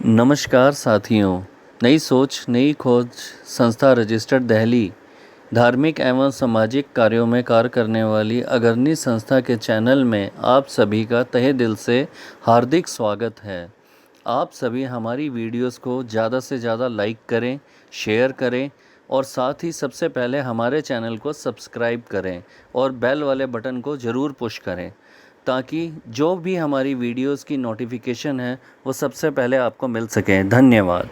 नमस्कार साथियों। नई सोच नई खोज संस्था रजिस्टर्ड दिल्ली धार्मिक एवं सामाजिक कार्यों में कार्य करने वाली अग्रणी संस्था के चैनल में आप सभी का तहे दिल से हार्दिक स्वागत है। आप सभी हमारी वीडियोस को ज़्यादा से ज़्यादा लाइक करें, शेयर करें और साथ ही सबसे पहले हमारे चैनल को सब्सक्राइब करें और बेल वाले बटन को ज़रूर पुश करें ताकि जो भी हमारी वीडियोस की नोटिफिकेशन है वो सबसे पहले आपको मिल सके। धन्यवाद।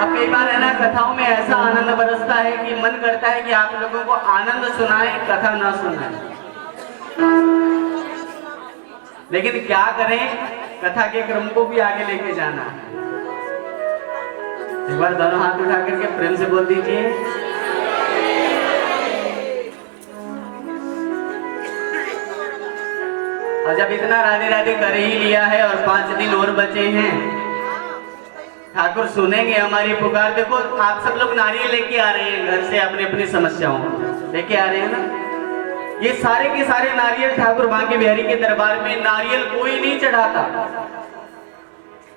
अब कई बार है ना, कथाओं में ऐसा आनंद बरसता है कि मन करता है कि आप लोगों को आनंद सुनाए, कथा ना सुनाए। लेकिन क्या करें, कथा के क्रम को भी आगे लेके जाना है। एक बार दोनों हाथ उठा करके प्रेम से बोल दीजिए। और जब इतना राधे राधे कर ही लिया है और 5 दिन और बचे हैं, ठाकुर सुनेंगे हमारी पुकार। देखो, आप सब लोग नारियल लेके आ रहे हैं घर से, अपनी अपनी समस्याओं लेके आ रहे हैं ना। ये सारे के सारे नारियल ठाकुर बांके बिहारी के दरबार में नारियल कोई नहीं चढ़ाता।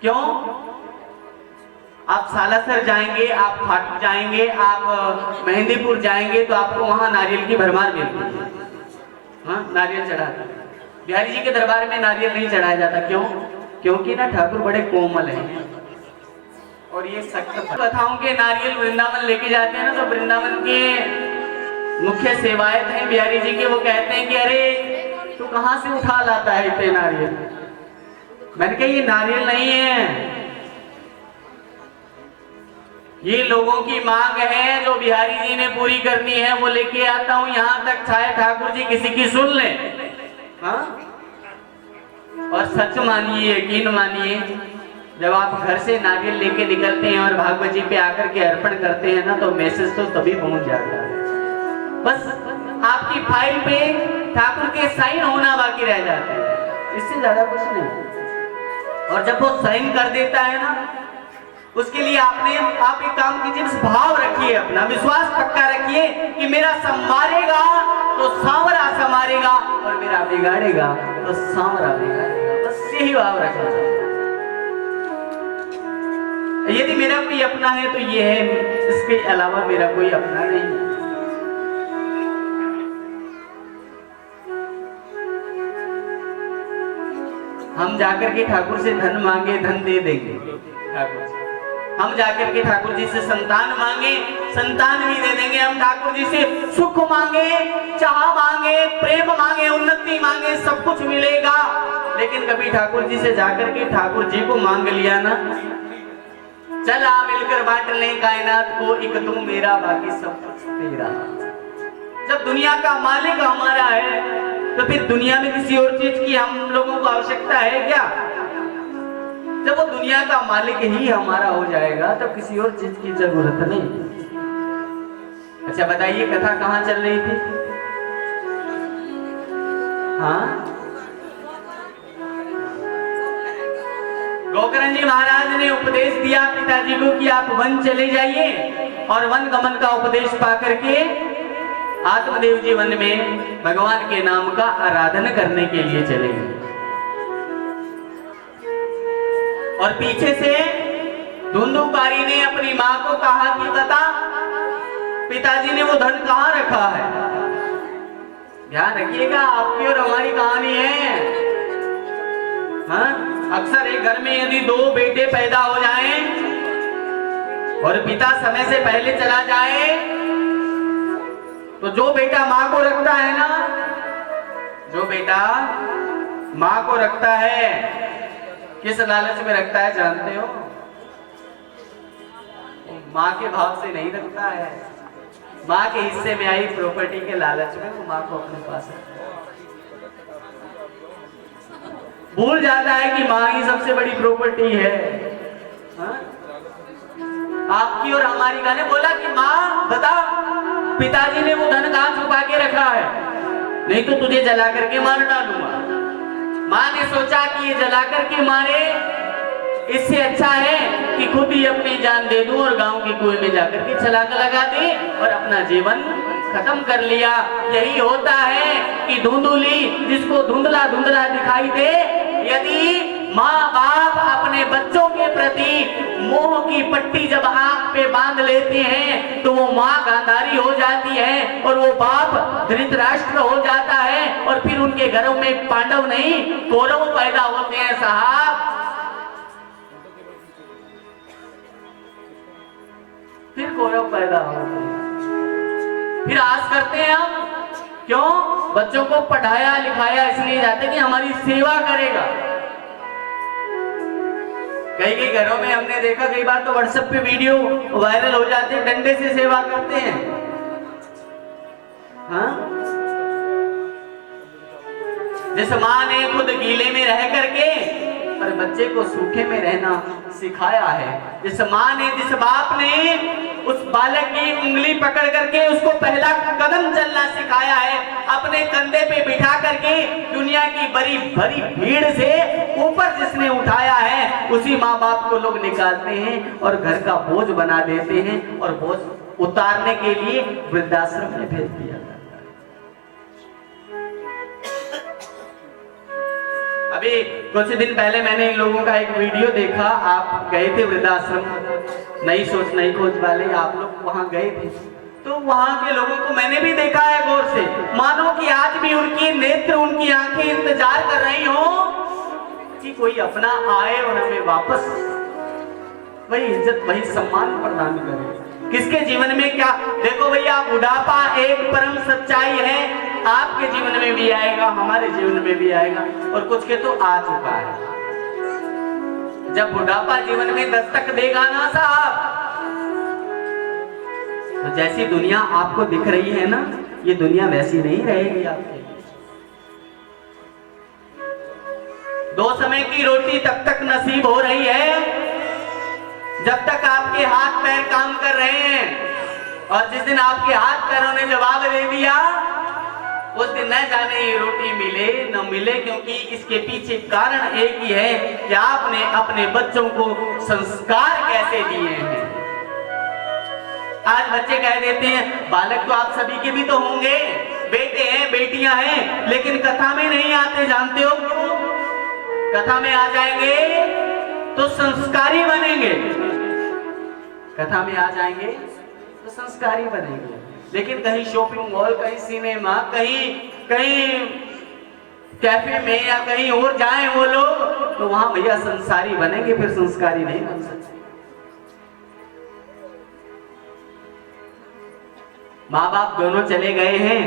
क्यों? आप सालासर जाएंगे, आप फाटक जाएंगे, आप मेहंदीपुर जाएंगे तो आपको वहां नारियल की भरमार मिलती है। हाँ, नारियल चढ़ाते। बिहारी जी के दरबार में नारियल नहीं चढ़ाया जाता। क्यों? क्योंकि ना ठाकुर बड़े कोमल हैं और ये सख्त कथाओं के नारियल वृंदावन लेके जाते हैं ना, तो वृंदावन के मुख्य सेवायत हैं बिहारी जी के, वो कहते हैं कि अरे तू कहां से उठा लाता है इतने नारियल। मैंने कहा ये नारियल नहीं है, ये लोगों की मांग है जो बिहारी जी ने पूरी करनी है, वो लेके आता हूं यहां तक, चाहे ठाकुर जी किसी की सुन ले। हाँ? और सच मानिए, यकीन मानिए, जब आप घर से नारियल लेके निकलते हैं और भागवत जी पे आकर के अर्पण करते हैं ना, तो मैसेज तो तभी पहुंच जाता है। बस आपकी फाइल पे ठाकुर के साइन होना बाकी रह जाते हैं, इससे ज्यादा कुछ नहीं। और जब वो साइन कर देता है ना, उसके लिए आप एक काम कीजिए, बस भाव रखिए, अपना विश्वास पक्का रखिए कि मेरा संवारेगा तो सांवरा संवारेगा और मेरा बिगाड़ेगा तो सांवरा बिगाड़ेगा। बस यही भाव रखना। यदि मेरा कोई अपना है तो ये है, इसके अलावा मेरा कोई अपना नहीं है। हम जाकर के ठाकुर से धन मांगे, धन दे देंगे ठाकुर जी। हम जाकर के ठाकुर जी से संतान मांगे, संतान भी दे देंगे। हम ठाकुर जी से सुख मांगे, चाह मांगे, प्रेम मांगे, उन्नति मांगे, सब कुछ मिलेगा। लेकिन कभी ठाकुर जी से जाकर के ठाकुर जी को मांग लिया ना, चल आ मिलकर बांट लें कायनात को, एक तू मेरा बाकी सब कुछ तेरा। जब दुनिया का मालिक हमारा है तो फिर दुनिया में किसी और चीज की हम लोगों को आवश्यकता है क्या? जब वो दुनिया का मालिक ही हमारा हो जाएगा तो किसी और चीज की जरूरत नहीं। अच्छा बताइए, कथा कहाँ चल रही थी? हाँ, गोकर्ण जी महाराज ने उपदेश दिया पिताजी को कि आप वन चले जाइए, और वन गमन का उपदेश पाकर के आत्मदेव जी वन में भगवान के नाम का आराधना करने के लिए चले गए। और पीछे से धुंधुकारी ने अपनी मां को कहा कि बता पिताजी ने वो धन कहां रखा है। ध्यान रखिएगा, आपकी और हमारी कहानी है। हाँ? अक्सर एक घर में यदि 2 बेटे पैदा हो जाएं और पिता समय से पहले चला जाए, तो जो बेटा मां को रखता है ना, जो बेटा मां को रखता है, किस लालच में रखता है जानते हो? मां के भाव से नहीं रखता है, मां के हिस्से में आई प्रॉपर्टी के लालच में वो मां को अपने पास रखता है। भूल जाता है कि मां ही सबसे बड़ी प्रॉपर्टी है। हाँ? आपकी और हमारी गाने बोला कि मां बता पिताजी ने वो धन कहां छुपा के रखा है, नहीं तो तुझे जला करके मार डालूंगा। मां ने सोचा कि ये जला करके मारे, इससे अच्छा है कि खुद ही अपनी जान दे दूं और गांव के कुएं में जाकर के छलांग लगा दे और अपना जीवन खत्म कर लिया। यही होता है कि धुंधुली जिसको धुंधला धुंधला दिखाई दे, यदि माँ बाप अपने बच्चों के प्रति मोह की पट्टी जब आंख पे बांध लेते हैं तो वो माँ गांधारी हो जाती है और वो बाप धृतराष्ट्र हो जाता है, और फिर उनके घरों में पांडव नहीं कौरव पैदा होते हैं साहब। फिर कौरव पैदा होते हैं, फिर आस करते हैं हम, क्यों? बच्चों को पढ़ाया लिखाया इसलिए जाते कि हमारी सेवा करेगा। कई कई घरों में हमने देखा, कई बार तो व्हाट्सएप पे वीडियो वायरल हो जाते हैं, डंडे से सेवा करते हैं। हाँ, जिस माँ ने खुद गीले में रह करके पर बच्चे को सूखे में रहना सिखाया है, जिस माँ ने, जिस बाप ने उस बालक की उंगली पकड़ करके उसको पहला कदम चलना सिखाया है, अपने कंधे पे बिठा करके दुनिया की बड़ी बड़ी भीड़ से ऊपर जिसने उठाया है, उसी माँ बाप को लोग निकालते हैं और घर का बोझ बना देते हैं और बोझ उतारने के लिए वृद्धाश्रम में भेज दिया जाता है। अभी कुछ दिन पहले मैंने इन लोगों का एक वीडियो देखा, आप गए थे वृद्धाश्रम, नई सोच नई खोज वाले आप लोग वहां गए थे, तो वहां के लोगों को मैंने भी देखा है गौर से, मानो कि आज भी उनकी नेत्र, उनकी आंखें इंतजार कर रही हो कि कोई अपना आए और हमें वापस वही इज्जत वही सम्मान प्रदान करे। किसके जीवन में क्या, देखो भैया, बुढ़ापा एक परम सच्चाई है, आपके जीवन में भी आएगा, हमारे जीवन में भी आएगा, और कुछ के तो आ चुका है। जब बुढ़ापा जीवन में दस्तक देगा ना साहब, तो जैसी दुनिया आपको दिख रही है ना, ये दुनिया वैसी नहीं रहेगी आपके। दो समय की रोटी तब तक नसीब हो रही है जब तक आपके हाथ पैर काम कर रहे हैं, और जिस दिन आपके हाथ पैरों ने जवाब दे दिया उस दिन न जाने ये रोटी मिले न मिले, क्योंकि इसके पीछे कारण एक ही है कि आपने अपने बच्चों को संस्कार कैसे दिए हैं। आज बच्चे कह देते हैं, बालक तो आप सभी के भी तो होंगे, बेटे हैं बेटियां हैं, लेकिन कथा में नहीं आते, जानते हो क्यों? कथा में आ जाएंगे तो संस्कारी बनेंगे, कथा में आ जाएंगे तो संस्कारी बनेंगे, लेकिन कहीं शॉपिंग मॉल, कहीं सिनेमा, कहीं कैफे में या कहीं और जाएं वो लोग, तो वहां भैया संसारी बनेंगे, फिर संस्कारी नहीं बन सकते। माँ बाप दोनों चले गए हैं,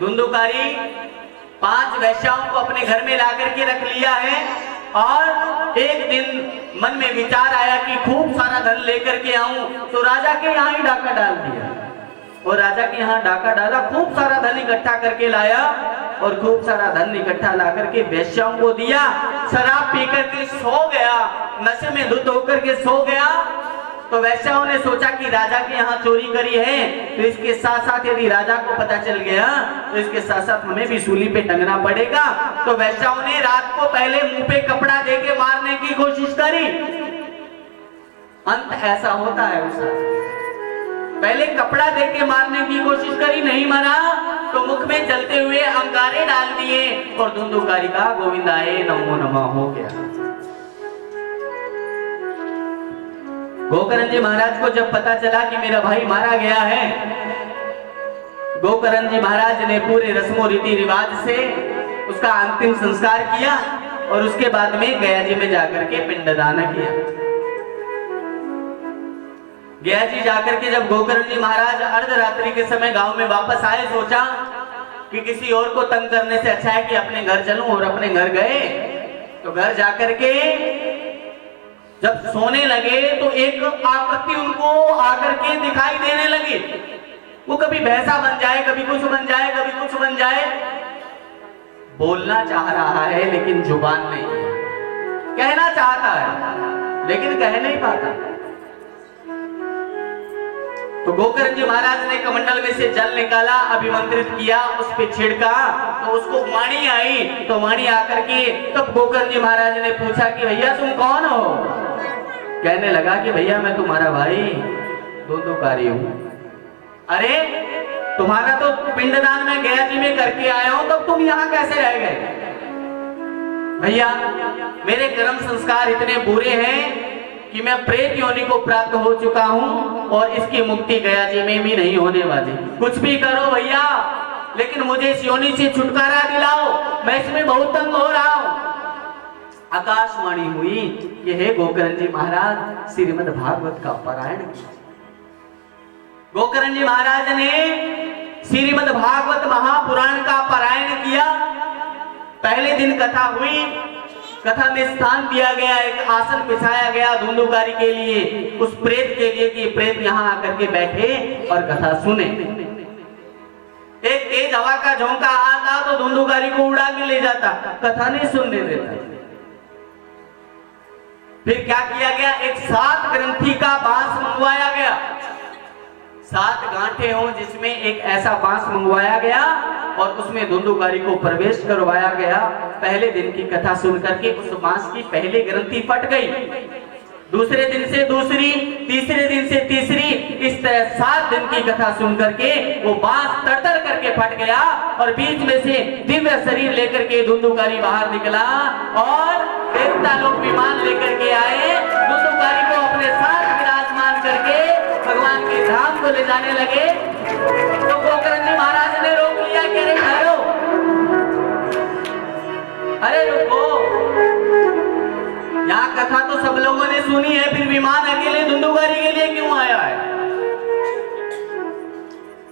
धुंधुकारी 5 वैश्याओं को अपने घर में ला करके रख लिया है, और एक दिन मन में विचार आया कि खूब सारा धन लेकर के आऊं, तो राजा के यहाँ ही डाका डाल दिया, और राजा के यहाँ डाका डाला, खूब सारा धन इकट्ठा करके लाया, और खूब सारा धन इकट्ठा ला करके वैश्याओं को दिया। शराब पी करके सो गया, नशे में धुत होकर के सो गया, तो वैश्याओं ने सोचा कि राजा के यहाँ चोरी करी है, तो इसके साथ साथ यदि राजा को पता चल गया तो इसके साथ साथ हमें भी सूली पे टंगना पड़ेगा। तो वैश्याओं ने रात को पहले मुंह पे कपड़ा देके मारने की कोशिश करी, अंत ऐसा होता है उसका, पहले कपड़ा देके मारने की कोशिश करी, नहीं मरा, तो मुख में जलते हुए अंगारे डाल दिए, और धुंधुकारी का गोविंदाए नमो नमः हो गया। गोकर्ण जी महाराज को जब पता चला कि मेरा भाई मारा गया है, गोकर्ण जी महाराज ने पूरे रस्मों रीति रिवाज से उसका अंतिम संस्कार किया, और उसके बाद में गया जी में जाकर के पिंडदान किया। गया जी जाकर के जब गोकर्ण जी महाराज अर्धरात्रि के समय गांव में वापस आए, सोचा कि किसी और को तंग करने से अच्छा है कि अपने घर चलूं, और अपने घर गए। तो घर जाकर के जब सोने लगे तो एक आकृति उनको आकर के दिखाई देने लगी, वो कभी भैंसा बन जाए, कभी कुछ बन जाए, कभी कुछ बन जाए, बोलना चाह रहा है लेकिन जुबान नहीं है, कहना चाहता है लेकिन कह नहीं पाता। तो गोकर्ण जी महाराज ने कमंडल में से जल निकाला, अभिमंत्रित किया, उस पे छिड़का, तो उसको वाणी आई, तो वाणी आकर के तब गोकर्ण जी महाराज ने पूछा कि भैया तुम कौन हो? कहने लगा कि भैया मैं तुम्हारा भाई धुंधुकारी हूं। अरे तुम्हारा तो पिंडदान में गया जी में करके आया हूं, तब तुम यहां कैसे रह गए? भैया मेरे कर्म संस्कार इतने बुरे हैं कि मैं प्रेत योनि को प्राप्त हो चुका हूं और इसकी मुक्ति गया जी में भी नहीं होने वाली। कुछ भी करो भैया, लेकिन मुझे इस योनि से छुटकारा दिलाओ, मैं इसमें बहुत तंग हो रहा हूं। आकाशवाणी हुई, ये है गोकर्ण जी महाराज श्रीमद् भागवत का पारायण किया। गोकर्ण जी महाराज ने श्रीमद् भागवत महापुराण का पारायण किया। पहले दिन कथा हुई, कथा में स्थान दिया गया, एक आसन बिछाया गया धुंधुकारी के लिए, उस प्रेत के लिए कि प्रेत यहां आकर के बैठे और कथा सुने। एक तेज हवा का झोंका आता तो धुंधुकारी को उड़ा के ले जाता, कथा नहीं सुनने देता। फिर क्या किया गया, एक 7 ग्रंथी का बांस मंगवाया गया, 7 गांठे हो जिसमें एक ऐसा बांस मंगवाया गया और उसमें धुंधुकारी को प्रवेश करवाया गया। पहले दिन की कथा सुनकर के उस बांस की पहली ग्रंथि फट गई, दूसरे दिन से दूसरी, तीसरे दिन से तीसरी, इस तरह 7 दिन की कथा सुनकर के वो बांस तड़तड़ करके फट गया और बीच में से दिव्य शरीर लेकर के धुंधुकारी बाहर निकला और देवता लोग विमान लेकर के आए, धुंधुकारी को अपने साथ विराजमान करके भगवान के धाम को ले जाने लगे। तो गोकर्ण जी महाराज ने रोक लिया कि अरे ठहरो, अरे रुको, यहाँ कथा तो सब लोगों ने सुनी है, फिर विमान अकेले धुंधुकारी के लिए क्यों आया है?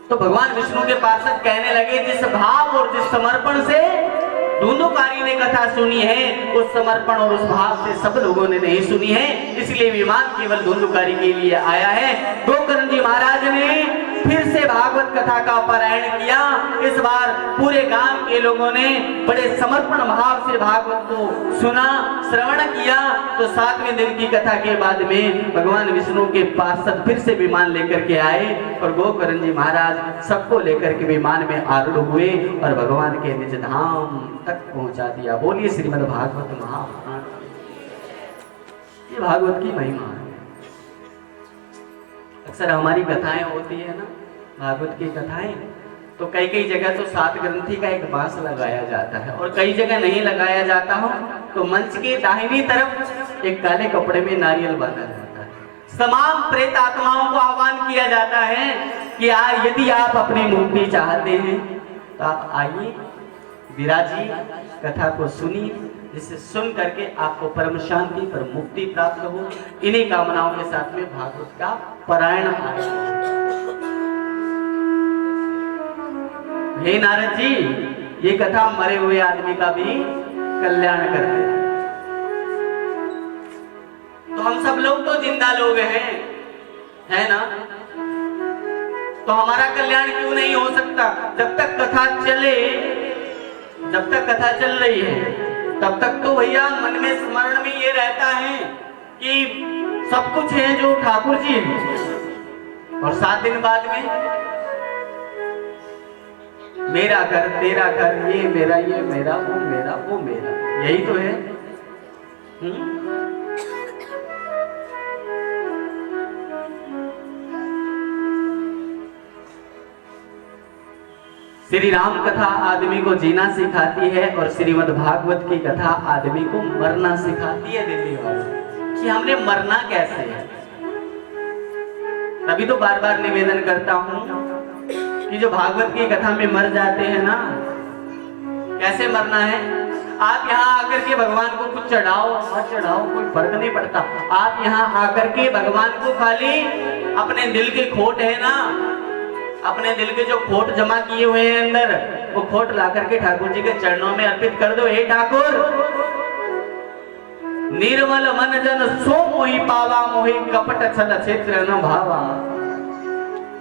तो भगवान विष्णु के पार्षद कहने लगे, जिस भाव और जिस समर्पण से धुंधुकारी ने कथा सुनी है, उस समर्पण और उस भाव से सब लोगों ने नहीं सुनी है, इसलिए विमान केवल धुंधुकारी के लिए आया है। गोकर्ण जी महाराज ने फिर से भागवत कथा का पारायण किया। इस बार पूरे गांव के लोगों ने बड़े समर्पण भाव से भागवत को सुना, श्रवण किया। तो 7वें दिन की कथा के बाद में भगवान विष्णु के पार्षद फिर से विमान लेकर के आए और गोकर्ण जी महाराज सबको लेकर के विमान में आरूढ़ हुए और भगवान के निज धाम तक पहुंचा दिया। बोलिए श्रीमद् भागवत महापुराण। ये भागवत की महिमा है। अक्सर हमारी कथाएं होती है ना, भागवत की कथाएं, तो कई कई जगह तो 7 ग्रंथि का एक बांस लगाया जाता है और कई जगह नहीं लगाया जाता हो तो मंच के दाहिनी तरफ एक काले कपड़े में नारियल बांधा जाता है। तमाम प्रेत आत्माओं को आह्वान किया जाता है कि यदि आप अपनी मुक्ति चाहते हैं तो आप आइए, विराजी, कथा को सुनिए, जिससे सुन करके आपको परम शांति पर मुक्ति प्राप्त हो। इन्हीं कामनाओं के साथ में भागवत का पारायण आए। हे नारद जी, ये कथा मरे हुए आदमी का भी कल्याण करते हैं। तो हम सब लोग तो जिंदा लोग हैं, है ना? तो हमारा कल्याण क्यों नहीं हो सकता? जब तक कथा चले, जब तक कथा चल रही है तब तक तो भैया मन में स्मरण में ये रहता है कि सब कुछ है जो ठाकुर जी है। और 7 दिन बाद में मेरा घर, तेरा घर, ये मेरा, वो मेरा, वो मेरा, यही तो है। श्री राम कथा आदमी को जीना सिखाती है और श्रीमद् भागवत की कथा आदमी को मरना सिखाती है। दिल्ली वालों कि हमने मरना कैसे है। तभी तो बार बार निवेदन करता हूं कि जो भागवत की कथा में मर जाते हैं ना, कैसे मरना है? आप यहाँ आकर के भगवान को कुछ चढ़ाओ मत चढ़ाओ, कोई फर्क नहीं पड़ता। आप यहाँ आकर के भगवान को खाली अपने दिल के खोट है ना, अपने दिल के जो खोट जमा किए हुए हैं अंदर, वो खोट ला करके ठाकुर जी के चरणों में अर्पित कर दो। हे ठाकुर, निर्मल मन जन सो मोहि पावा, मोहि कपट छल क्षेत्र न भावा।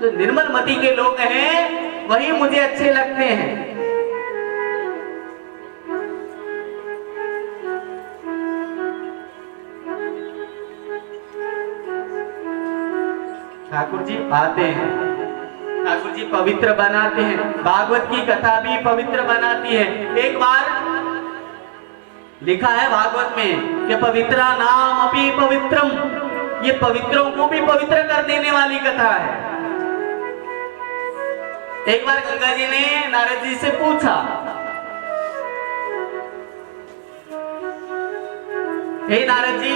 जो निर्मल मति के लोग हैं वही मुझे अच्छे लगते हैं। ठाकुर जी आते हैं, ठाकुर जी पवित्र बनाते हैं, भागवत की कथा भी पवित्र बनाती है। एक बार लिखा है भागवत में कि पवित्रा नाम अपि पवित्रम, ये पवित्रों को भी पवित्र कर देने वाली कथा है। एक बार गंगा जी ने नारद जी से पूछा हे नारद जी,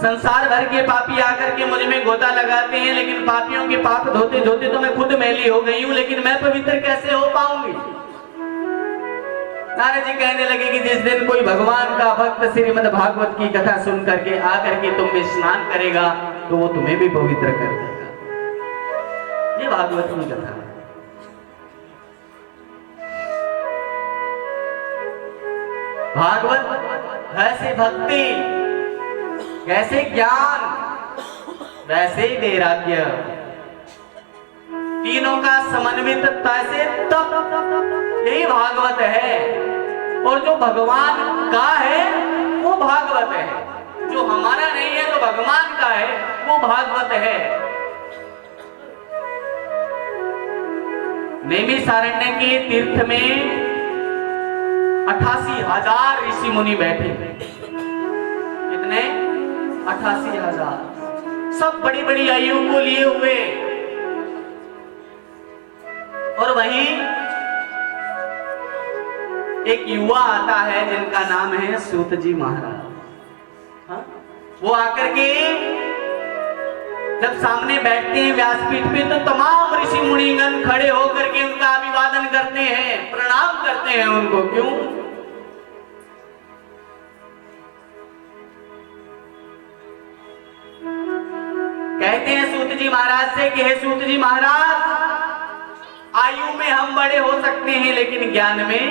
संसार भर के पापी आकर के मुझ में गोता लगाते हैं, लेकिन पापियों के पाप धोते धोते तो मैं खुद मैली हो गई हूं, लेकिन मैं पवित्र कैसे हो पाऊंगी? नारद जी कहने लगे कि जिस दिन कोई भगवान का भक्त श्रीमद् भागवत की कथा सुन करके आकर के तुम में स्नान करेगा तो वो तुम्हें भी पवित्र कर देगा। ये भागवत की कथा है। भागवत ऐसे भक्ति, कैसे ज्ञान, वैसे ही वैराग्य, तीनों का समन्वित तैसे तप, यही भागवत है। और जो भगवान का है वो भागवत है, जो हमारा नहीं है तो भगवान का है वो भागवत है। नैमिषारण्य के तीर्थ में 88,000 ऋषि मुनि बैठे। कितने? 88,000, सब बड़ी बड़ी आयु को लिए हुए। और वहीं एक युवा आता है जिनका नाम है सूत जी महाराज। हाँ? वो आकर के जब सामने बैठते हैं व्यासपीठ पे तो तमाम ऋषि मुनिगण खड़े होकर के उनका अभिवादन करते हैं, प्रणाम करते हैं उनको। क्यों? कहते हैं सूत जी महाराज से कि हे सूत जी महाराज, आयु में हम बड़े हो सकते हैं लेकिन ज्ञान में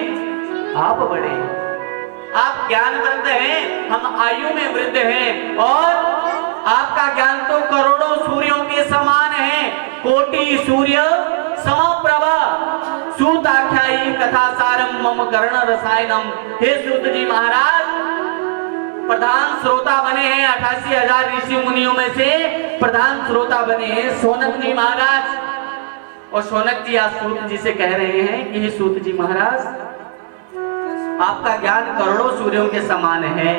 आप बड़े हैं। आप ज्ञानवंत हैं, हम आयु में वृद्ध हैं, और आपका ज्ञान तो करोड़ों सूर्यों के समान है। कोटि सूर्य समप्रभा सूताख्यायी कथा सारम मम कर्ण रसायनम। हे सूत जी महाराज, प्रधान श्रोता बने हैं 88,000 ऋषि मुनियों में से प्रधान श्रोता बने हैं शौनक जी महाराज। और शौनक जी आज सूत जी से कह रहे हैं कि हे सूत जी महाराज, आपका ज्ञान करोड़ों सूर्यों के समान है।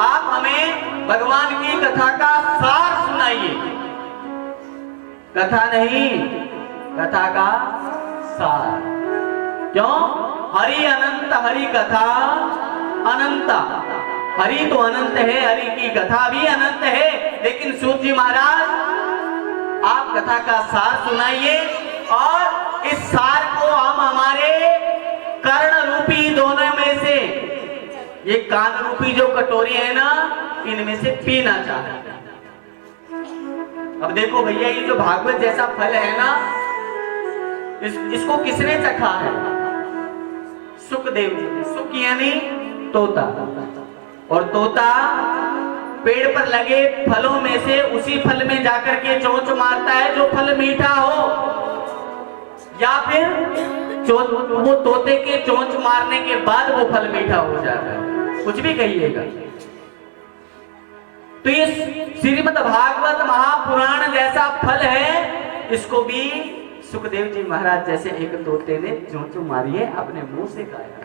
आप हमें भगवान की कथा का सार सुनाइए। कथा नहीं, कथा का सार। क्यों? हरि अनंत, हरि कथा अनंत। हरि तो अनंत है, हरि की कथा भी अनंत है, लेकिन सूत जी महाराज आप कथा का सार सुनाइए। और इस सार को हम हमारे कर्ण रूपी दोनों में से, ये कान रूपी जो कटोरी है ना, इनमें से पीना चाहते। अब देखो भैया, ये जो भागवत जैसा फल है ना, इसको किसने चखा है? सुखदेव जी। सुख यानी तोता, और तोता पेड़ पर लगे फलों में से उसी फल में जाकर के चोंच मारता है जो फल मीठा हो, या फिर वो तोते के चोंच मारने के बाद वो फल मीठा हो जाता है। कुछ भी कहिएगा। तो ये श्रीमद् भागवत महापुराण जैसा फल है, इसको भी सुखदेव जी महाराज जैसे एक तोते ने चोंच मारी है, अपने मुंह से खाया।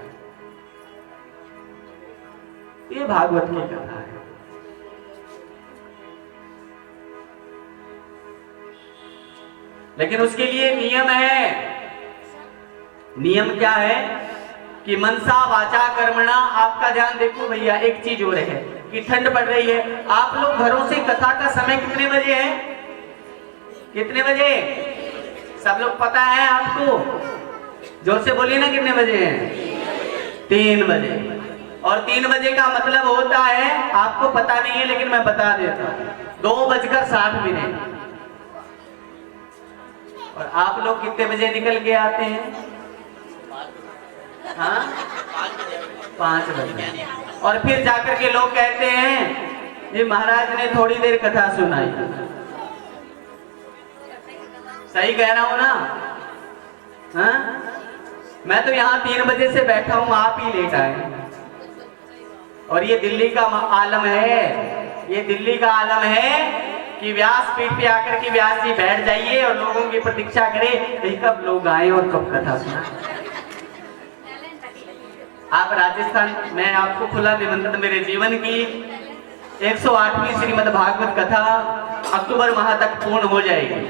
ये भागवत की कथा है। लेकिन उसके लिए नियम है। नियम क्या है कि मनसा वाचा कर्मणा। आपका ध्यान देखो भैया, एक चीज हो रही है कि ठंड पड़ रही है। आप लोग घरों से कथा का समय कितने बजे है? कितने बजे? सब लोग पता है आपको? जोर से बोलिए ना, कितने बजे हैं? 3 बजे। और 3 बजे का मतलब होता है, आपको पता नहीं है लेकिन मैं बता देता हूं, 2:60। और आप लोग कितने बजे निकल के आते हैं? हाँ, 5 बजे। और फिर जाकर के लोग कहते हैं जी महाराज ने थोड़ी देर कथा सुनाई। सही कह रहा हूं ना? हाँ? मैं तो यहाँ 3 बजे से बैठा हूं, आप ही लेट आए। और ये दिल्ली का आलम है, ये दिल्ली का आलम है कि व्यास पीठ पे आकर के व्यास जी बैठ जाइए और लोगों की प्रतीक्षा करें कब लोग आए और कब कथा सुना। आप राजस्थान, मैं आपको खुला निमंत्रण, मेरे जीवन की 108वीं श्रीमद् भागवत कथा अक्टूबर माह तक पूर्ण हो जाएगी।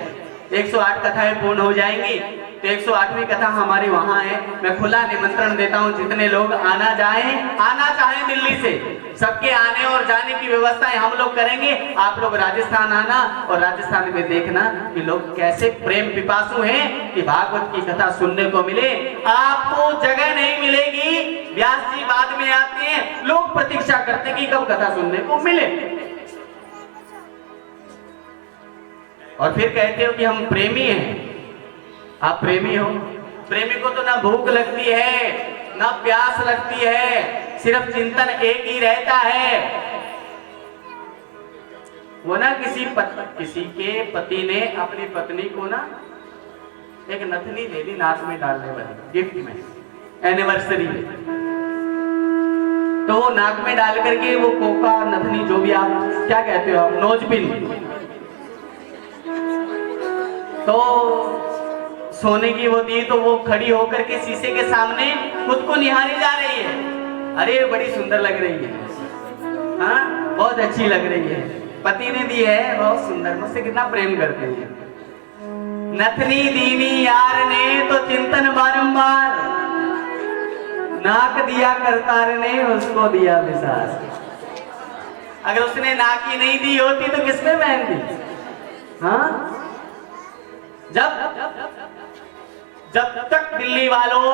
108 कथाएं पूर्ण हो जाएंगी। तो 108वीं कथा हमारे वहां है। मैं खुला निमंत्रण देता हूं, जितने लोग आना चाहें दिल्ली से, सबके आने और जाने की व्यवस्थाएं हम लोग करेंगे। आप लोग राजस्थान आना और राजस्थान में देखना कि लोग कैसे प्रेम पिपासु हैं कि भागवत की कथा सुनने को मिले। आपको जगह नहीं मिलेगी, व्यास जी बाद में आते हैं, लोग प्रतीक्षा करते हैं कि कब कथा सुनने को मिले, और फिर कहते हो कि हम प्रेमी हैं। आप प्रेमी हो? प्रेमी को तो ना भूख लगती है ना प्यास लगती है, सिर्फ चिंतन एक ही रहता है। वो ना किसी के पति ने अपनी पत्नी को ना एक नथनी दे दी नाक में डालने वाली, गिफ्ट में, एनिवर्सरी में। तो वो नाक में डाल करके वो कोका नथनी, जो भी आप क्या कहते हो आप, नोजपिन, तो सोने की वो दी। तो वो खड़ी होकर के शीशे के सामने खुद को निहारी जा रही है। अरे बड़ी सुंदर लग रही है, हाँ बहुत अच्छी लग रही है, पति ने दी है, बहुत सुंदर, मुझसे कितना प्रेम करते हैं। नथनी दीनी यार ने तो चिंतन बारंबार, नाक दिया करतार ने उसको दिया विसार। अगर उसने नाक ही नहीं दी होती तो किसमें पहनती? हाँ, जब तक दिल्ली वालों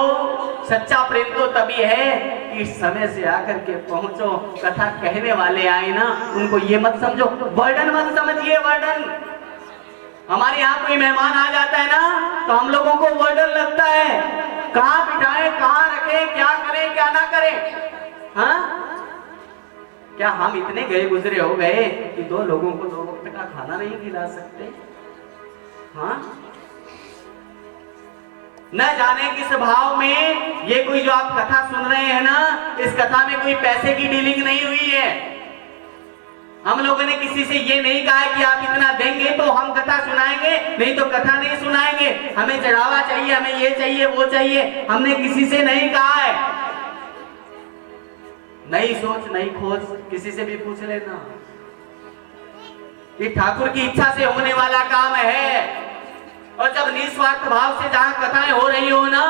सच्चा प्रेम तो तभी है कि समय से आकर के पहुंचो। कथा कहने वाले आए ना, उनको ये मत समझो, वर्डन मत समझिए। वर्डन, हमारे यहाँ कोई मेहमान आ जाता है ना तो हम लोगों को वर्डन लगता है, कहाँ बिठाए, कहाँ रखे, क्या करें क्या ना करें। हाँ, क्या हम इतने गए गुजरे हो गए कि 2 लोगों को 2 वक्त का खाना नहीं खिला सकते? हाँ, न जाने किस भाव में ये कोई जो आप कथा सुन रहे हैं ना, इस कथा में कोई पैसे की डीलिंग नहीं हुई है। हम लोगों ने किसी से ये नहीं कहा कि आप इतना देंगे तो हम कथा सुनाएंगे, नहीं तो कथा नहीं सुनाएंगे, हमें चढ़ावा चाहिए, हमें ये चाहिए वो चाहिए, हमने किसी से नहीं कहा है। नई सोच नई खोज, किसी से भी पूछ लेना, ये ठाकुर की इच्छा से होने वाला काम है। और जब निस्वार्थ भाव से जहां कथाएं हो रही हो ना,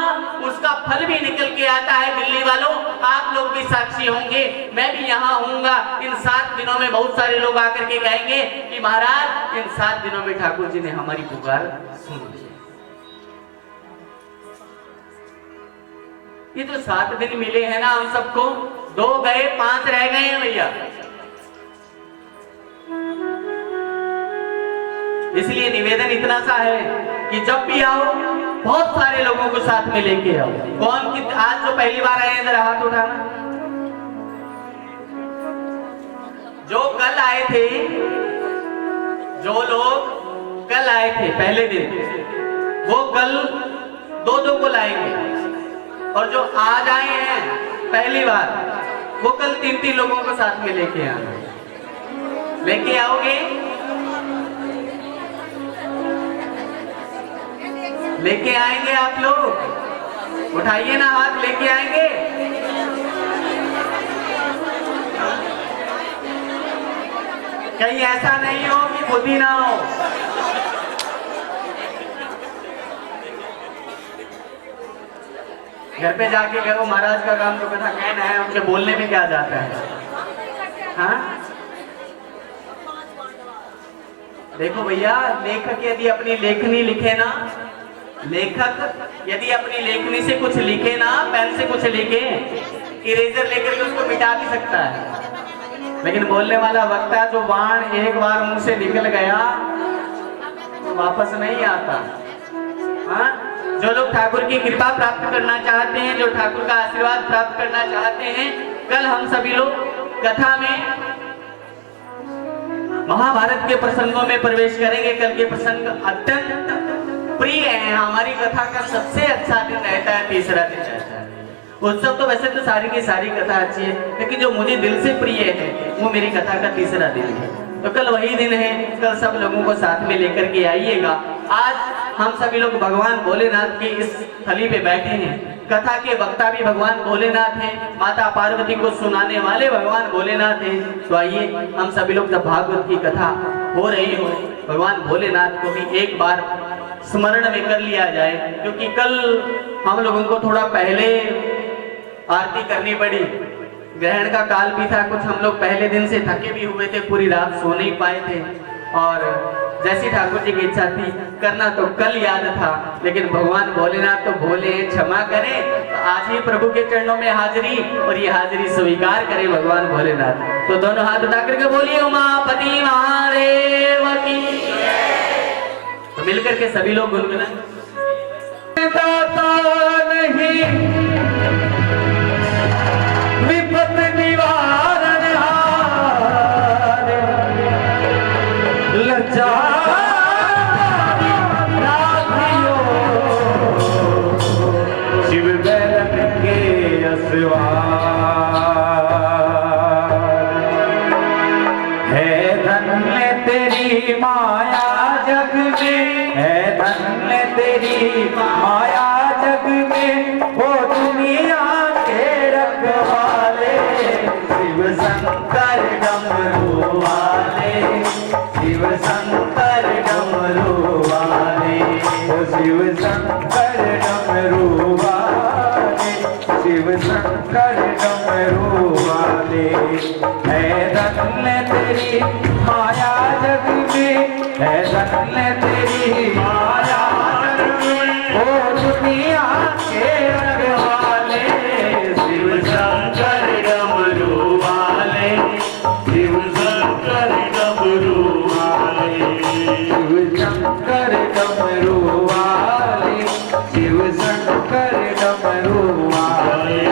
उसका फल भी निकल के आता है। दिल्ली वालों, आप लोग भी साक्षी होंगे, मैं भी यहाँ होऊंगा। इन 7 दिनों में बहुत सारे लोग आकर के कहेंगे कि महाराज इन 7 दिनों में ठाकुर जी ने हमारी पुकार सुन ली। ये तो 7 दिन मिले हैं ना हम सबको, 2 गए 5 रह गए हैं भैया। इसलिए निवेदन इतना सा है कि जब भी आओ बहुत सारे लोगों को साथ में लेके आओ। कौन कि आज जो पहली बार आए हैं जरा हाथ उठाना। जो कल आए थे, जो लोग कल आए थे पहले दिन, वो कल 2-2 को लाएंगे, और जो आज आए हैं पहली बार, वो कल 3-3 लोगों को साथ में लेके आना। लेके आओगे? लेके आएंगे आप लोग? उठाइए ना हाथ, लेके आएंगे? कहीं ऐसा नहीं हो कि खुद ही ना हो। घर पे जाके कहो महाराज का काम तो कथा कहना है, उनके बोलने में क्या जाता है। हाँ, देखो भैया, लेखक यदि अपनी लेखनी लिखे ना, लेखक यदि अपनी लेखनी से कुछ लिखे ना, पेन से कुछ लिखे, इरेजर लेकर के उसको मिटा भी सकता है, लेकिन बोलने वाला वक्ता जो बाण एक बार मुंह से निकल गया तो वापस नहीं आता। हाँ, जो लोग ठाकुर की कृपा प्राप्त करना चाहते हैं, जो ठाकुर का आशीर्वाद प्राप्त करना चाहते हैं, कल हम सभी लोग कथा में महाभारत के प्रसंगों में प्रवेश करेंगे। कल के प्रसंग अत्यंत प्रिय है। हमारी कथा का सबसे अच्छा दिन रहता है तीसरा दिन रहता है। उत्सव तो वैसे तो सारी की सारी कथा अच्छी है, लेकिन जो मुझे दिल से प्रिय है वो मेरी कथा का तीसरा दिन है। तो कल वही दिन है, कल सब लोगों को साथ में लेकर के आइएगा। आज हम सभी लोग भगवान भोलेनाथ की इस थली पे बैठे हैं। कथा के वक्ता भी भगवान भोलेनाथ हैं, माता पार्वती को सुनाने वाले भगवान भोलेनाथ हैं। तो आइए हम सभी लोग जब भागवत की कथा हो रही हो, भगवान भोलेनाथ को भी एक बार स्मरण में कर लिया जाए, क्योंकि कल हम लोगों को थोड़ा पहले आरती करनी पड़ी, ग्रहण का काल भी था, कुछ हम लोग पहले दिन से थके भी हुए थे, पूरी रात सो नहीं पाए थे, और जैसी ठाकुर जी की इच्छा थी करना तो कल याद था, लेकिन भगवान भोलेनाथ तो भोले हैं, क्षमा करें। तो आज ही प्रभु के चरणों में हाजिरी, और ये हाजिरी स्वीकार करें भगवान भोलेनाथ। तो दोनों हाथ उठा करके बोलिए उमापति महादेव की। तो मिलकर के सभी लोग गुनगुनाएं। नहीं विपत निवारण लज्जा शिव बैरन के असवार है धन्य तेरी माया जग में, है धन्य तेरी माया जग में, वो दुनिया के रखवाले शिव शंकर डमरू वाले, शिव शंकर डमरू वाले, ओ शिव शंकर डमरू वाले, शिव शंकर डमरू वाले। है धन्य तेरी माया जग में, है धन्य तेरी माया जग में, ओ दुनिया के रखवाले शिव शंकर डमरू वाले, शिव शंकर डमरू वाले, शिव शंकर डमरू वाले, शिव शंकर डमरू वाले।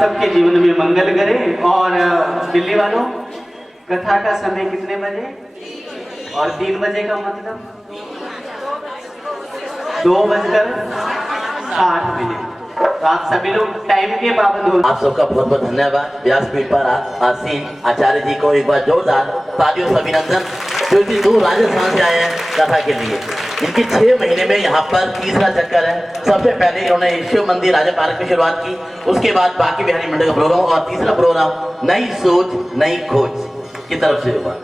सबके जीवन में मंगल करे। और दिल्ली वालों, कथा का समय कितने बजे? और 3 बजे का मतलब 2:08। तो आप सभी लोग टाइम के पाबंद हो। आप सबका बहुत बहुत धन्यवाद। व्यासपीठ पर आसीन आचार्य जी को एक बार जोरदार तालियों से अभिनंदन, जो कि दूर राजस्थान से आए हैं कथा के लिए। इनकी 6 महीने में यहाँ पर तीसरा चक्कर है। सबसे पहले इन्होंने शिव मंदिर राजा पार्क की शुरुआत की, उसके बाद बाकी बिहारी मंडल का प्रोग्राम, और तीसरा प्रोग्राम नई सोच नई खोज की तरफ से हुआ।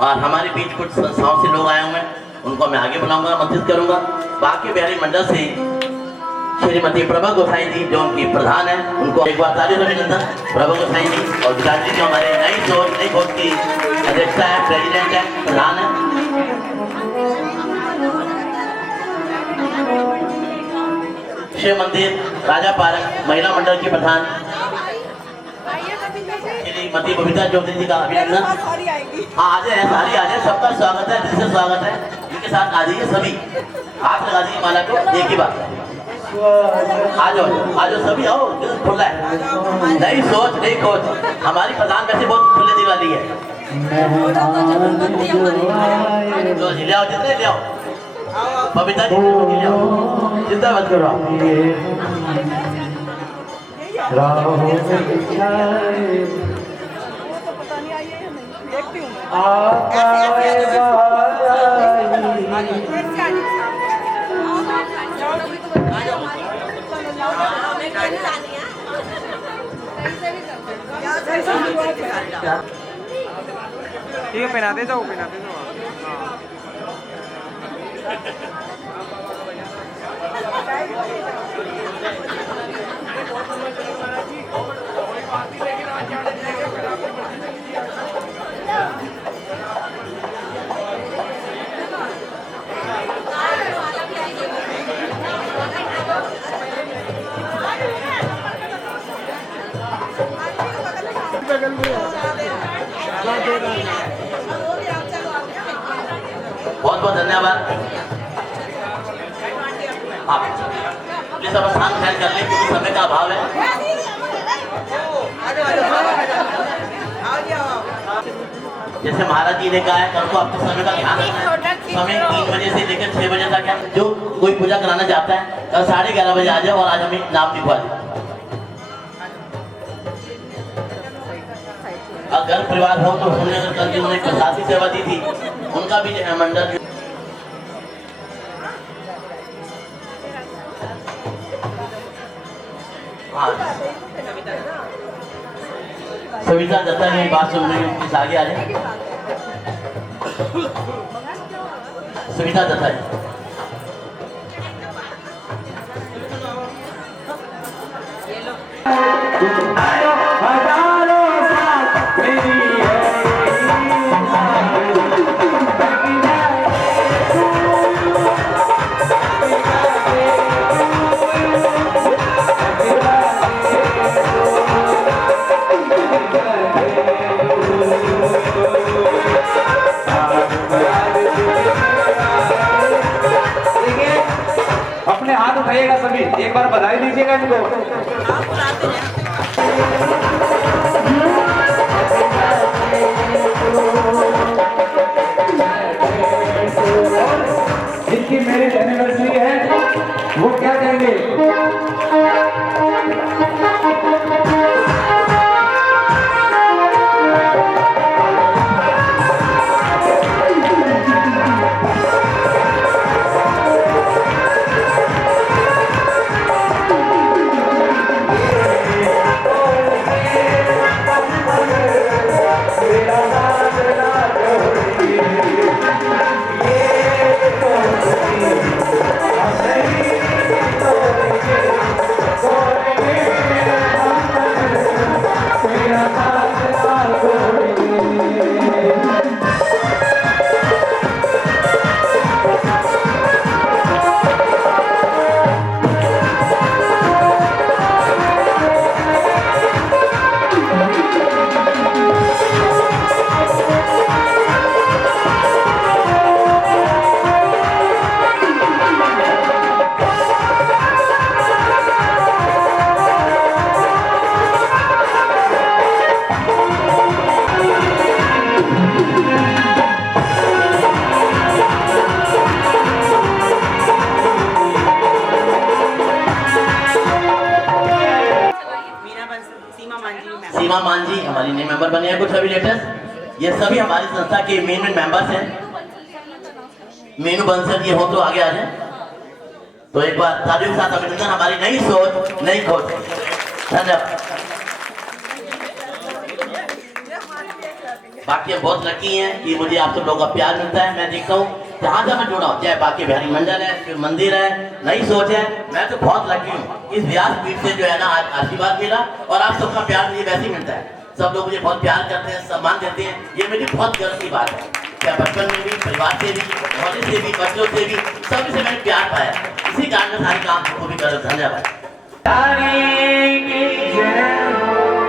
और हमारे बीच कुछ संस्थाओं से लोग आए हुए हैं, उनको मैं आगे बुलाऊंगा, आमंत्रित करूंगा। बाकी बिहारी मंडल से श्रीमती प्रभा गोसाई जी जो उनकी प्रधान है, उनको एक बार तालियों से अभिनंदन। प्रभा गोसाई जी और विकास जी जो हमारे नई सोच नई खोज की अध्यक्षा है, प्रेसिडेंट है, प्रधान है। शिव मंदिर राजा पार्क महिला मंडल की प्रधान श्रीमती बबीता चौधरी जी का अभिनंदन। हाँ आ जाए, सारी आ जाए, सबका स्वागत है, दिल से स्वागत है। इनके साथ आ जाइए सभी, हाथ लगा दीजिए माला को। एक ही बात, आ जाओ सभी, आओ, दिल खुला है। नई सोच नई खोज, हमारी प्रधान वैसे बहुत खुले दिल वाली है। तो ले आओ, जितने ले आओ, बबीता जी ले आओ, चिंता मत करो आप। ठीक है, पहनाते जाओ, पहनाते जाओ। बहुत बहुत धन्यवाद। आप प्लीज सब स्थान ख्याल कर लें क्योंकि समय का अभाव है। जैसे महाराज जी ने कहा है, कल को आपको समय का ध्यान रखना है। समय 3 बजे से लेकर 6 बजे तक है। जो कोई पूजा कराना चाहता है कल 11:30 बजे आ जाए और आज हमें नाम लिखवा दें। अगर परिवार हो तो हमने अगर कल उन्होंने प्रशासनिक सेवा दी थी, उनका भी मंडल सविता दत्ता ने बात सुन रही है, आगे आ जाए। सविता दत्ता जी, अपने हाथ उठाइएगा सभी, एक बार बधाई दीजिएगा इनको। जिनकी मैरिज एनिवर्सरी है वो क्या कहेंगे? सीमा मान जी हमारी नई मेंबर बने हैं कुछ अभी लेटेस्ट। ये सभी हमारी संस्था के मेन मेंबर्स हैं। मीनू बंसल ये हो तो आगे आ जाए। तो एक बार तालियों के साथ अभिनंदन, हमारी नई सोच नई खोज। धन्यवाद। बाकी हम बहुत लकी हैं कि मुझे आप सब लोगों का प्यार मिलता है। मैं देखता हूँ जहाँ जहाँ मैं जुड़ा हूँ, चाहे बाकी बिहारी मंडल है, शिव मंदिर है, नई सोच है, मैं तो बहुत लकी हूँ। इस व्यासपीठ से जो है ना आज आशीर्वाद मिला और आप सबका प्यार मुझे वैसे ही मिलता है। सब लोग मुझे बहुत प्यार करते हैं, सम्मान देते हैं, ये मेरी बहुत गर्व की बात है। क्या बचपन में भी, परिवार से भी, मोहल्ले से भी, बच्चों से भी, सभी से मैंने प्यार पाया। इसी कारण में सारे काम को भी कर। धन्यवाद।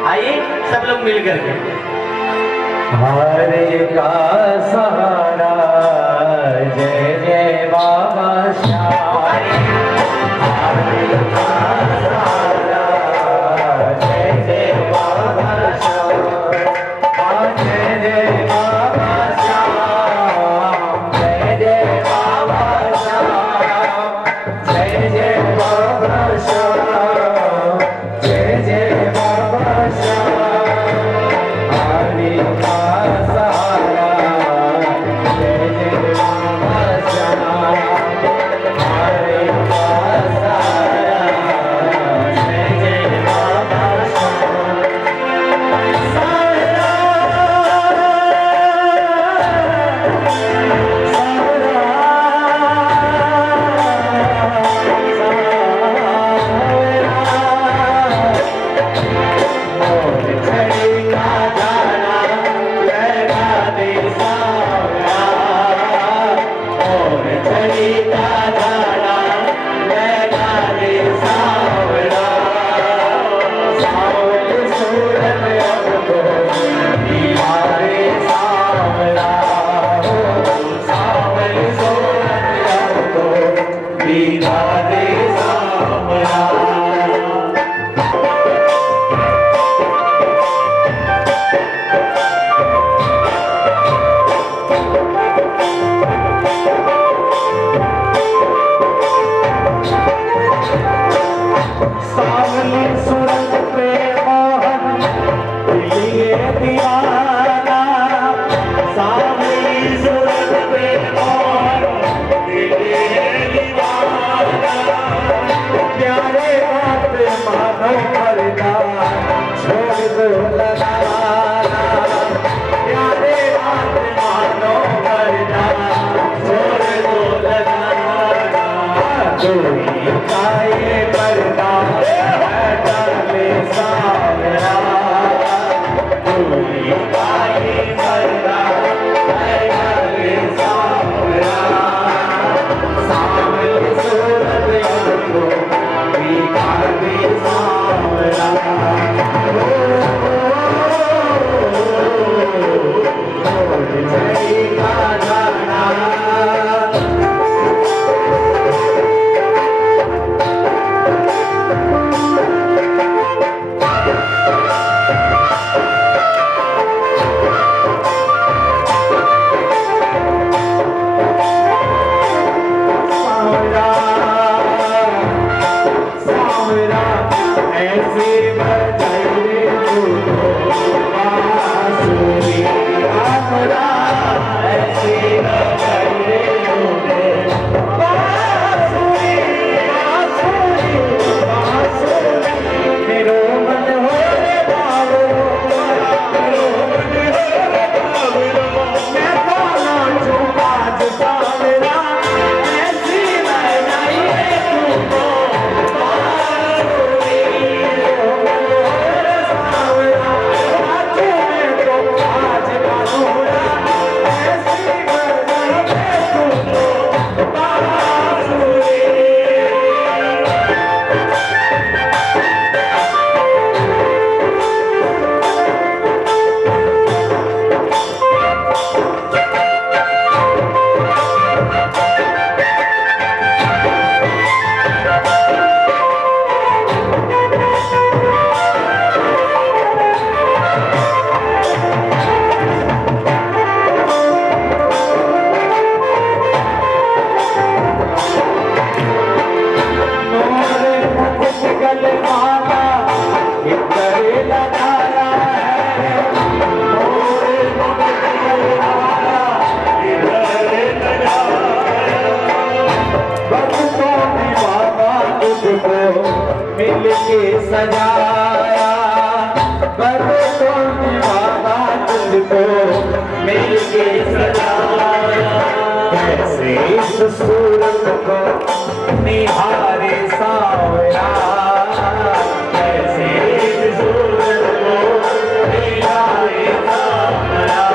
आइए सब लोग मिल करके हरे का सहारा जय जय बाबा श्याम। हरे का सहारा जय जय बाबा श्याम। जय जय बाबा श्याम। जय जय बाबा श्याम। जय जय बाबा श्याम। जय जय बाबा श्याम। हरे का सहारा जय जय बाबा श्याम। हरे का सहारा जय जय बाबा श्याम। मिलके सजाया, पर्वतों ने बाबा तुझको मिलके सजाया। कैसे इस सूरत को निहारे सांवरा, कैसे इस सूरत को निहारे सांवरा।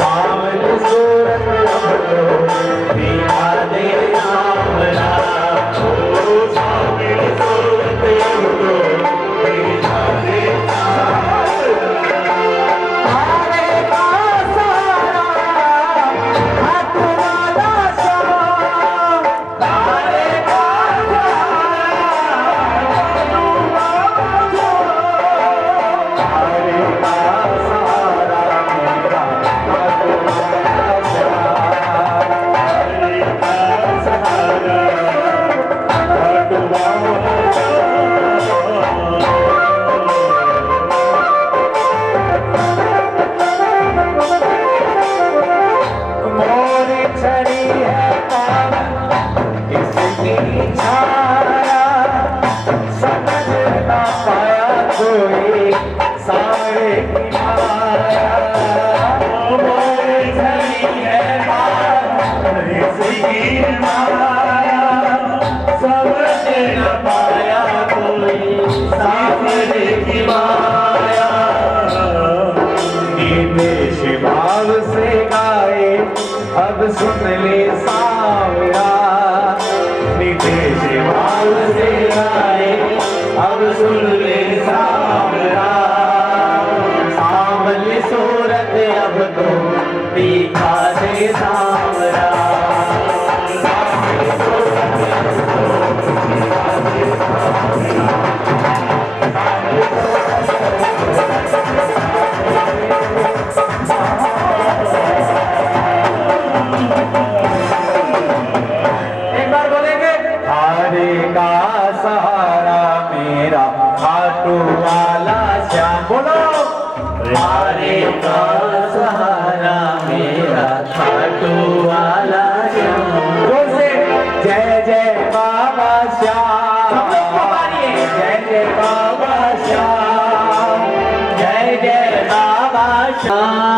सावली सूरत हमको दिखा दे सांवरा, ओ सावली सूरत हमको दिखा दे सांवरा। हारे का सारा हाथ वाला श्याम, हारे का मोरी छड़ी है पावन इसकी छाया, समझ ना पाया कोई सारे की माया। मोरी छड़ी है पावन इसकी माया, समझ ना पाया कोई सारे की माया। निदेश भाव से गाए अब सुन ले सांवरा, निदेश भाव से गाए अब सुन ले सांवरा। सांवली सूरत अब तो दिखा दे सांवरा, सांवली सूरत अब तो दिखा दे सांवरा। एक बार बोलेंगे, हारे का सहारा मेरा खाटू वाला श्याम। बोलो, हारे का सहारा मेरा खाटू वाला श्याम। जोर से जय जय बाबा श्याम, जय जय बाबा श्याम, जय जय बाबा श्याम।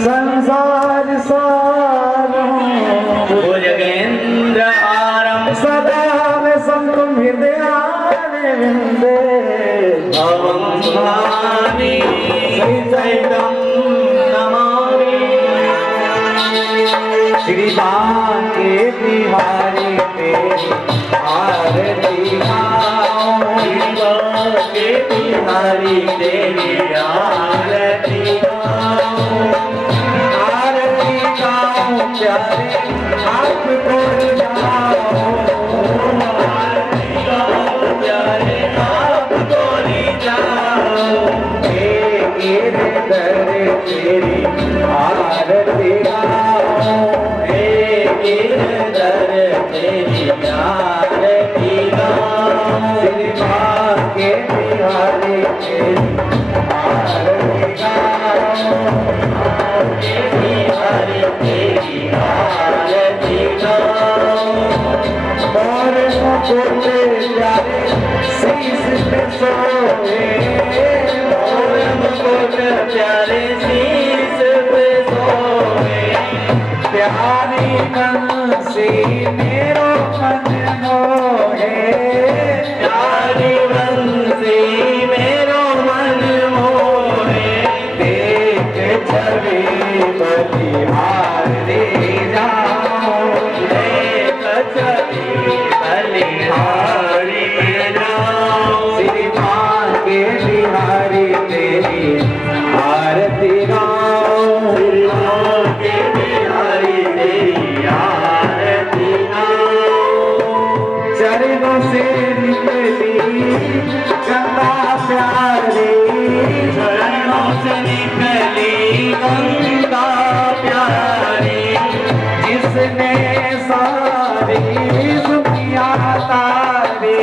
संसार सारम भुजगेंद्र आरम सदा में संतुम हृदयानंदे, भवं भवानी सहितं नमामि। श्री राम के बिहारी तेरी आरती गाओ, श्री राम के बिहारी तेरी आरती गाओ। आरती गाओ प्यारे आपको जाओ, आरती गाओ प्यारे आपको ले जाओ। तेरे दर तेरी आरती गाओ, दर तेरी आरती गाओ। श्री राम के बिहारी तेरी आरती गाओ। बिहारी तेरी आरती गाओ। और मुकुट प्यारे शीश पे सोए, और मुकुट प्यारे शीश पे सोए। प्यारी बंसी मेरो मन मोहे, प्यारी बंसी मेरो मन मोहे। देख छवि बलिहार दे जाओ, देख छवि बलिहारी जाओ। श्री माँ के बिहारी तेरी आरती गाओ, श्री राम के बिहारी तेरी आरती गाओ। चरणों से निकली गंगा प्यारी, चरणों से निकली गंगा प्यारी। जिसने सारी दुनिया तारी,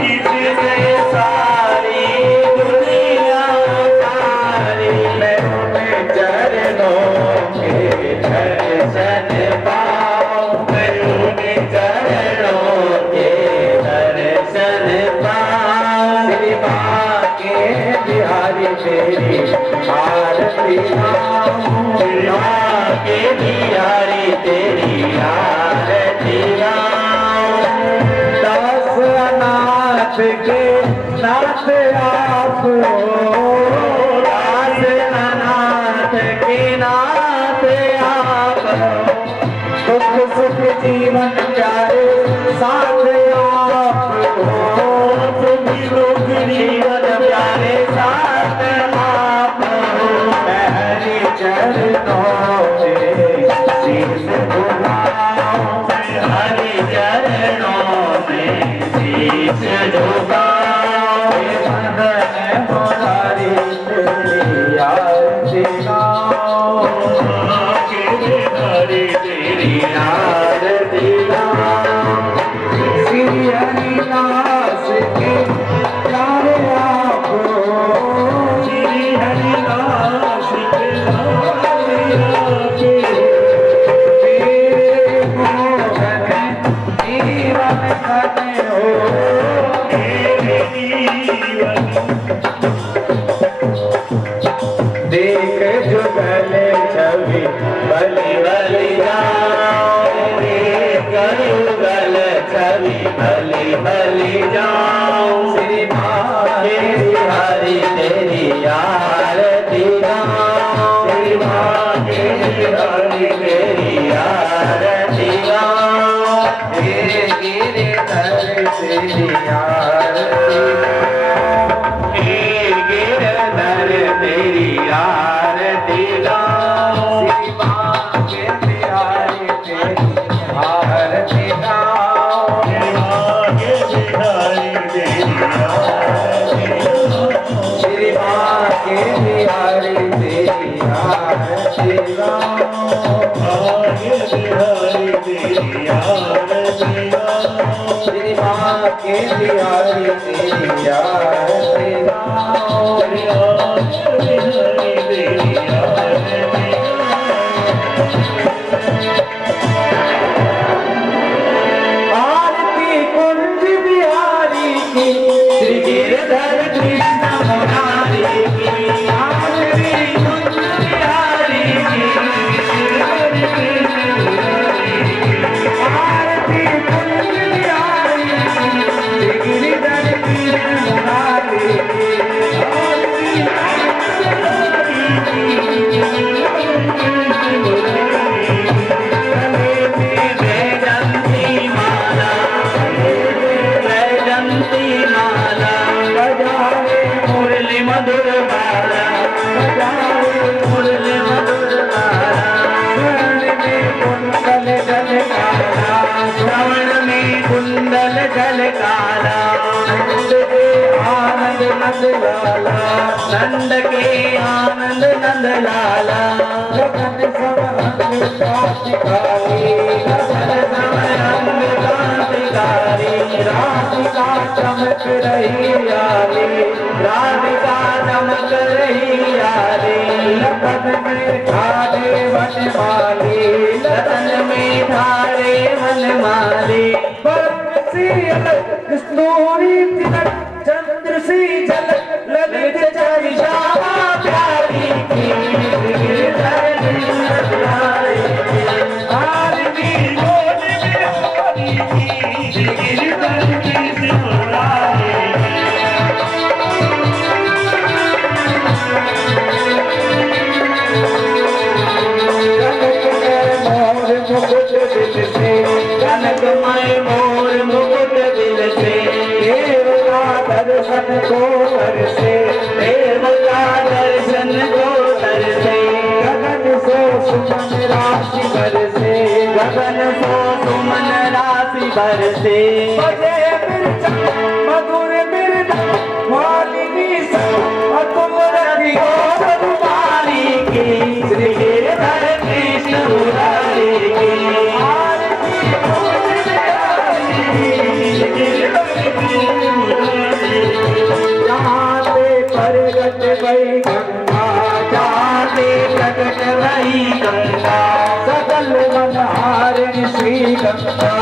जिसने सारी दुनिया तारी। मैं चरणों के दर्शन पाऊं, मैं चरणों के बिहारी तेरी आरती गाऊं। दास अनाथ के नाथ आप हो, दास अनाथ के नाथ आप हो। दुख सुख जीवन प्यारे साथ आप हो, सुख दुख जीवन प्यारे साथ आप हो। मेरे चरणों में शीश झुकाऊं, हरि चरणों में शीश झुकाऊं। मदन मुरारी तेरी आरती गाऊं, हरि तेरी आरती गाऊं। श्री हरिदास के प्यारे आप हो, श्री हरिदास के प्यारे आप हो। तेरे मोहन जीवन धन हो, तेरे जीवन देख जुगल छवि बलि बलि जाऊं। देख जुगल छवि बलि बलि जाऊं। श्री माँ हरि तेरी आरती गाऊं, श्री माँ हरि तेरी आरती गाऊं। हे गिरधर तेरी आरती गाऊं, हे गिरधर तेरी आरती गाऊं। श्री माँ के बिहारी तेरी आरती गाऊं, श्री माँ के बिहारी तेरी आरती गाऊं। श्री माँ के बिहारी तेरी आरती गाऊं, के बिहारी तेरी आरती गाऊं। श्री माँ के बिहारी तेरी आरती गाऊं, श्री माँ के बिहारी तेरी आरती गाऊं। आरती कुंज बिहारी की, श्री गिरधर कृष्ण मुरारी की। आरती कुंज बिहारी की, आरती कुंज बिहारी की, श्री गिरधर कृष्ण मुरारी की। आरती गले में वैजंती माला, वैजंती माला, बजाए मुरली मधुर बाला, बजाए मुरली मधुर बाला। स्वर्ण में कुंडल जल काला, श्रवण में कुंडल जल काला। नंद के आनंद नंद लाला, नंद के आनंद नंद लाला। गगन समरंग क्रांतिकारी, गगन समरंग क्रांतिकारी। राधिका चमक रही आली, राधिका चमक रही आली। लखन में ठाड़े वनमाली, लखन में ठाड़े वनमाली। कस्तूरी तिलक चंद्र सी झलक, ललित जय श्यामा प्यारी की। गिरधर कृष्ण प्यारी की, आरती बोल बिहारी की। गिरधर कृष्ण प्यारी कनकमय मोर मुकुट दिल से। देव का दर्शन को कर से, देव का दर्शन को कर से। गगन सो सुमन राशि भर से, गगन सो सुमन राशि भर से। बजे बिरजा मधुर बिरजा, मालिनी सा अतुल रति गोपाली की। श्री गिरधर कृष्ण मुरारी की। जाते प्रगट भई गंगा, जाते प्रगट भई गंगा। सकल मनहारिणी श्री गंगा,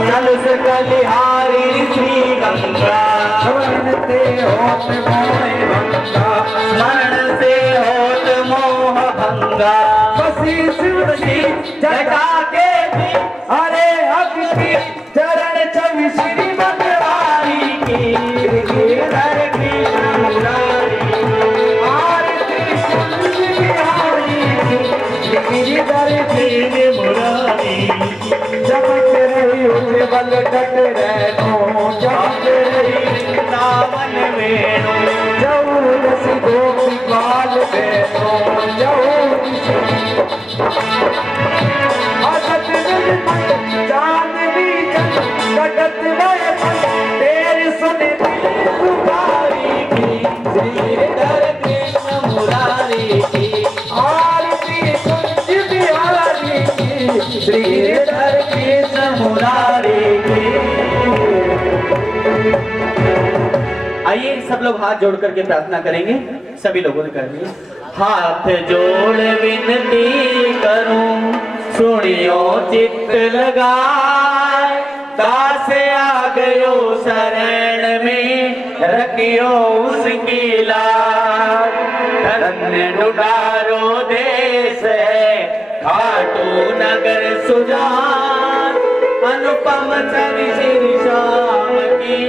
जल सकल हारिणी श्री गंगा। स्मरण से होत मोह भंगा, स्मरण से होत मोह भंगा। बसी शिव की जटा के भी अरे हक की चरण छवि श्री भगवानी की गिरधर की मुरारी आरती संत बिहारी की गिरधर की मुरारी चमक रही उज्जवल तट रैनो चमक रही नावन वेणु जौरसी गोपी बाल बैठो हसत चांदनी कटत गए तेरी सुन पुकारी की श्रीधर कृष्ण मुरारी की आरती कुंज बिहारी की श्रीधर कृष्ण मुरारी की। आइए सब लोग हाथ जोड़ करके प्रार्थना करेंगे। सभी लोगों ने कर दिया। हाथ जोड़ विनती करूं सुनियो चित्त लगाए दास आ गयो शरण में रखियो उसकी लाज धन्य डुडारो देश है खाटू नगर सुजान अनुपम छवि श्री श्याम की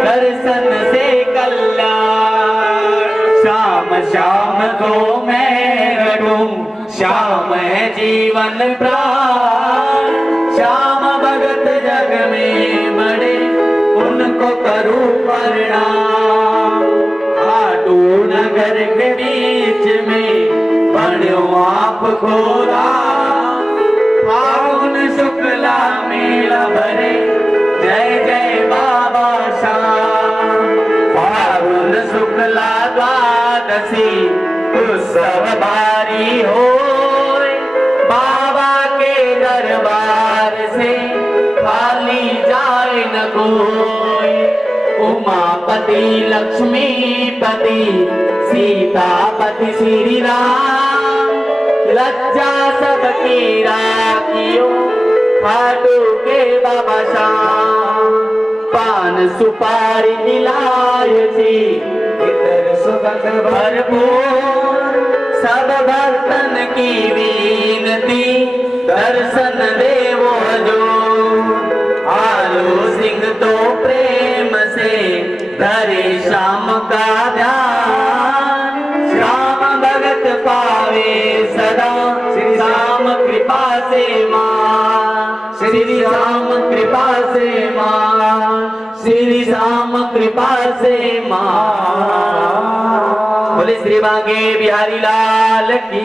दर्शन से कल्याण श्याम श्याम को मैं रटूं श्याम है जीवन प्राण श्याम भगत जग में बड़े उनको करूं प्रणाम खाटू नगर के बीच में बड़ो आप खोरा फागुन शुक्ला मेला भरे जय जय बाबा श्याम फागुन शुक्ला द्वादशी उत्सव बारी हो बाबा के दरबार से खाली जाए न कोई उमापति लक्ष्मीपति सीतापति श्री राम लज्जा सबकी राखियो खाटू के बाबा श्याम पान सुपारी इलायची इधर सुगंध भरपूर सब भक्तन की विनती दर्शन देवो जो आलो सिंह तो प्रेम से धरे श्याम का ध्यान श्याम भगत पावे सदा श्री राम कृपा से मां श्री राम कृपा से मां श्री राम कृपा से मां बोले श्री बांके बिहारी लाल की